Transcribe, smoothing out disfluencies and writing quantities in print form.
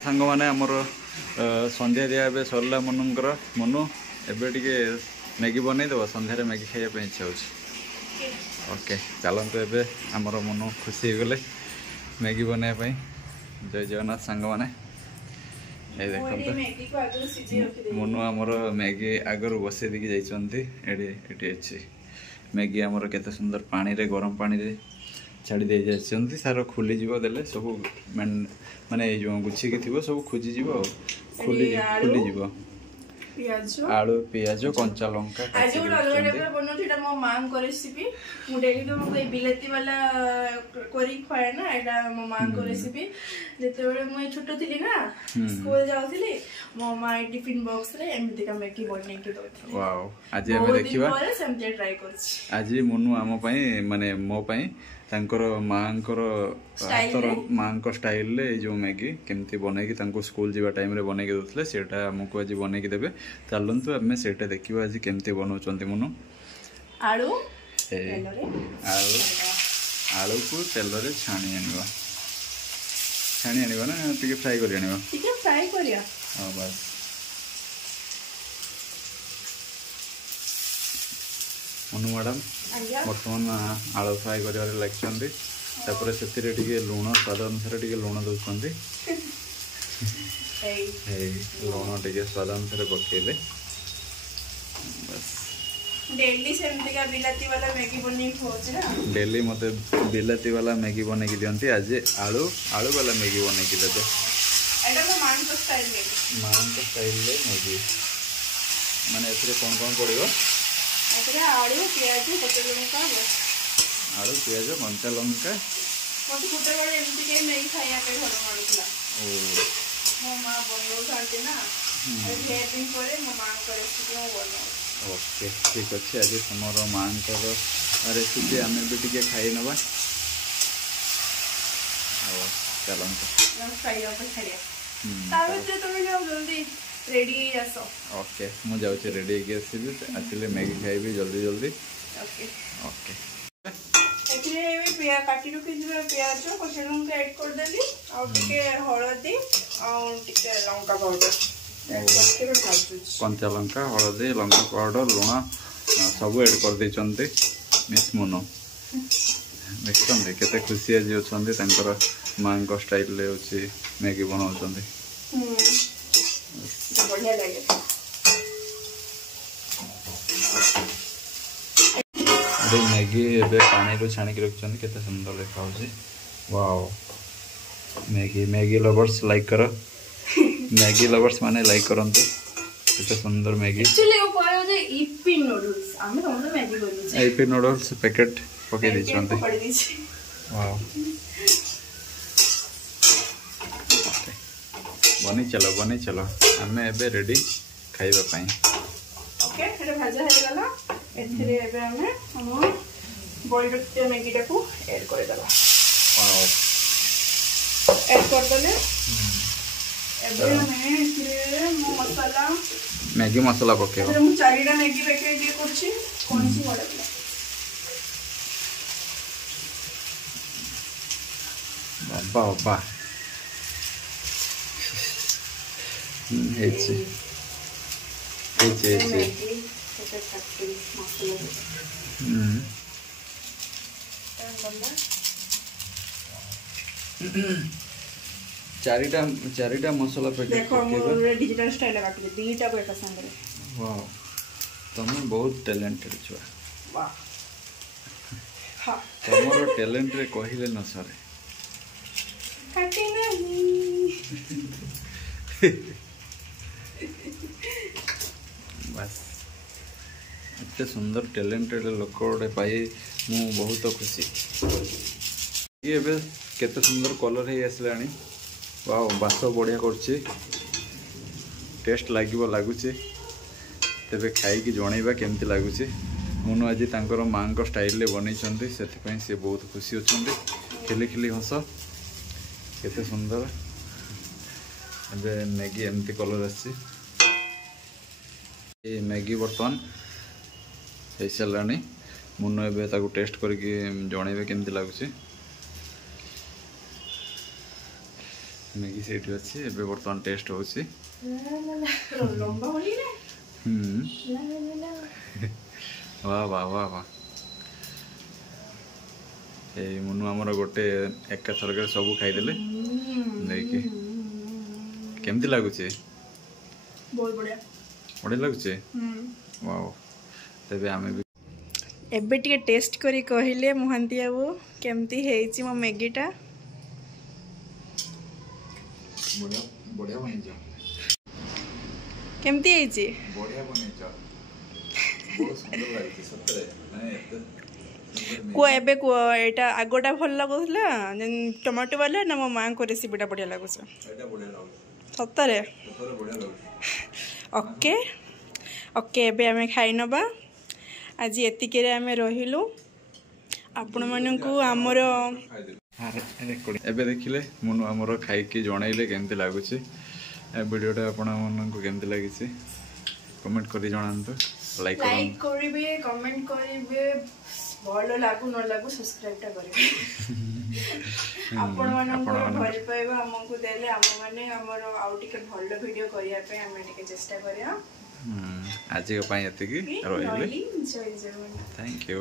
सांग मैंने आमर संध्या दिया ए सरला मनुंकर मनु एबे टिके मैगी बनईदेव संध्यारे मैगी खाइबा इच्छा हो ओके चलतु एबे आमर मनु खुशी हो गले मैगी बनवाई जय जगन्नाथ सांग मैंने देखो मनु आमर मैगी आगर बसई देकी जाइए मैगी आमर केते सुंदर पानी रे गरम पानी रे छाड़ी दे जाती सार खोली देले सब माने जो गुछी की थी सब खोजी खोली आलू पियाज कंचा लंका आज गोटे अलग टाइप बनौती एटा मो मां को रेसिपी मु डेली तो मो बिलाती वाला करी खाए ना एटा मो मां को रेसिपी जेते बेले मु छोटो थिली ना स्कूल जाउथिली मो मां टिफिन बॉक्स रे एमती का मैगी बनै के दोथि वाओ आज हम देखिबा और सेमते ट्राई करछि आज मनु आम पई माने मो पई तांकर मांकर मांकर स्टाइल ले जो मैगी केमती बनेकी तांको स्कूल जीवा टाइम रे बनेकी दोथले सेटा हमको आज बनेकी देबे चलंतु हमें सेटा देखिबा आज केमती बनौचंती मनु आलू आलू को तेल रे छाणी आनिबा ना टिके फ्राई करि आनिबा टिके फ्राई करिया हां बस मनु मैडम बर्तमान आलू फ्राई कर लगे लुण स्वाद अनुसार लुण दौरान लुण टे स्वाद अनुसार पकेले बस डेली सेमती का बिलाती वाला मैगी बनी होछ ना डेली मते बिलाती वाला मैगी बने की दियंती आज आलू आलू वाला मैगी बने की देते एटा तो मान को स्टाइल ले मैगी माने एथरे कोन पड़िबो आलू पियाज कच्चा लंका आलू पियाज कंचा लंका मत फुटे बड़े एमती के मैगी खाया पे घर मानुला ओ मो मां बनलो थांती ना ए दिन परे मो मां को रेसिपी मो बनो ओके ठीक अछि आज हमरो मां को रेसिपी हमें भी टिके खाई नबा ओ चलन तो फ्राई अप खरिया तावे जे तुम जाओ जल्दी रेडी आसो ओके मु जाउ छी रेडी के आसीबी आतिले मैगी खाइबी जल्दी जल्दी ओके ओके एथिरे एबे पिया काटी रखि दिबे प्याज कच्चा लंका ऐड कर देली और टिके हळदी और टिके लंका पाउडर ऐड करके भाजुछ कंचा लंका हळदी लंका पाउडर लुण सब ऐड कर दैचंती मिस मनु देखते केते खुशी आज अछंती तांकर मां को स्टाइल ले होची मैगी बनाउचंती बढ़िया लगे अरे मैगी एबे पानी रो छाणी के रखछन केते सुंदर देखा होची wow Maggi Maggi lovers like करो मैगी लवर्स माने लाइक करंतु केते सुंदर मैगी एक्चुअली वो कोइ जे ईपी नूडल्स हम तो मैगी बोलू छै ईपी नूडल्स पैकेट पके दिछंती पड़ी दिछि वाओ बनी चलो हमें एबे रेडी खाइबा पई ओके एटा भाजा हे गला एथिरे एबे हम बॉइल्ड मैगी टाको ऐड कर देला वाओ ऐड कर देले एबे हमें एथिरे मसाला मैगी मसाला पकेबो हम चारिटा मैगी पैकेट ये करछि कोन सी बडला बाबा बाबा चारिटा मसाला पैकेट देखो मोर डिजिटल स्टाइल काट दे दीटा को एक संग रे वाओ तुम बहुत टैलेंटेड छुआ वाह हां तमरो टैलेंट रे कहिले न सरे काटी नहीं बस इतने सुंदर टैलेंटेड लोक पाई मु बहुत खुशी ये केते सुंदर कलर है आसलानी वाओ बास बढ़िया करछि टेस्ट लगुचे तेबे खाई कि जणैबा केमती लगुचे मनु आज तांकर मां को स्टाइल ले बनैछंती सेति पई से बहुत खुशी होछंती खिली खिली हस केते सुंदर एबे मैगी एमती कलर आछि ये मैगी बर्तमान हो सारानी मुनु एवं टेस्ट करके जनइबे केमती लगुच मैगी से अच्छी एबे बर्तमान टेस्ट होची लंबा होली ना वाह वाह वाह वाह ए मुनु हमर गोटे एका थरकर सब खाइदेले देखि केमती लागुचे बहुत बढ़िया बढ़िया लागुचे वाओ तबे आमे भी एबे टिके टेस्ट करी कहिले मोहंती बाबू केमती हेची मो मैगीटा बढ़िया बढ़िया बनि जा केमती हेची बढ़िया बनि जा बहुत सुंदर लागुचे सतरे माने एते को एबे को एटा आगोटा भल लागुला टमाटो वाला ना मो मां को रेसिपीटा बढ़िया लागुছে एटा बढ़िया लागुचे सतरे सतरे बढ़िया लागुचे ओके ओके एबे हमें खाई नबा आज एतिके रे हमें रहिलु आपण मानकू हमर एबे देखिले मुनु हमर खाई के जणाइले केमती लागुचे ए वीडियोटा आपण मानकू केमती लागिছে कमेंट करी जणांतो लाइक करिबे कमेंट करिबे भलो लागू न लागू सब्सक्राइब टा करिबे आपण मानकू भल पाइबा हमकू देले हम माने हमर आउट के भलो वीडियो करिया पे हम टिके चेष्टा करिया आज के पाई एतिकी रहिले जय जय थैंक यू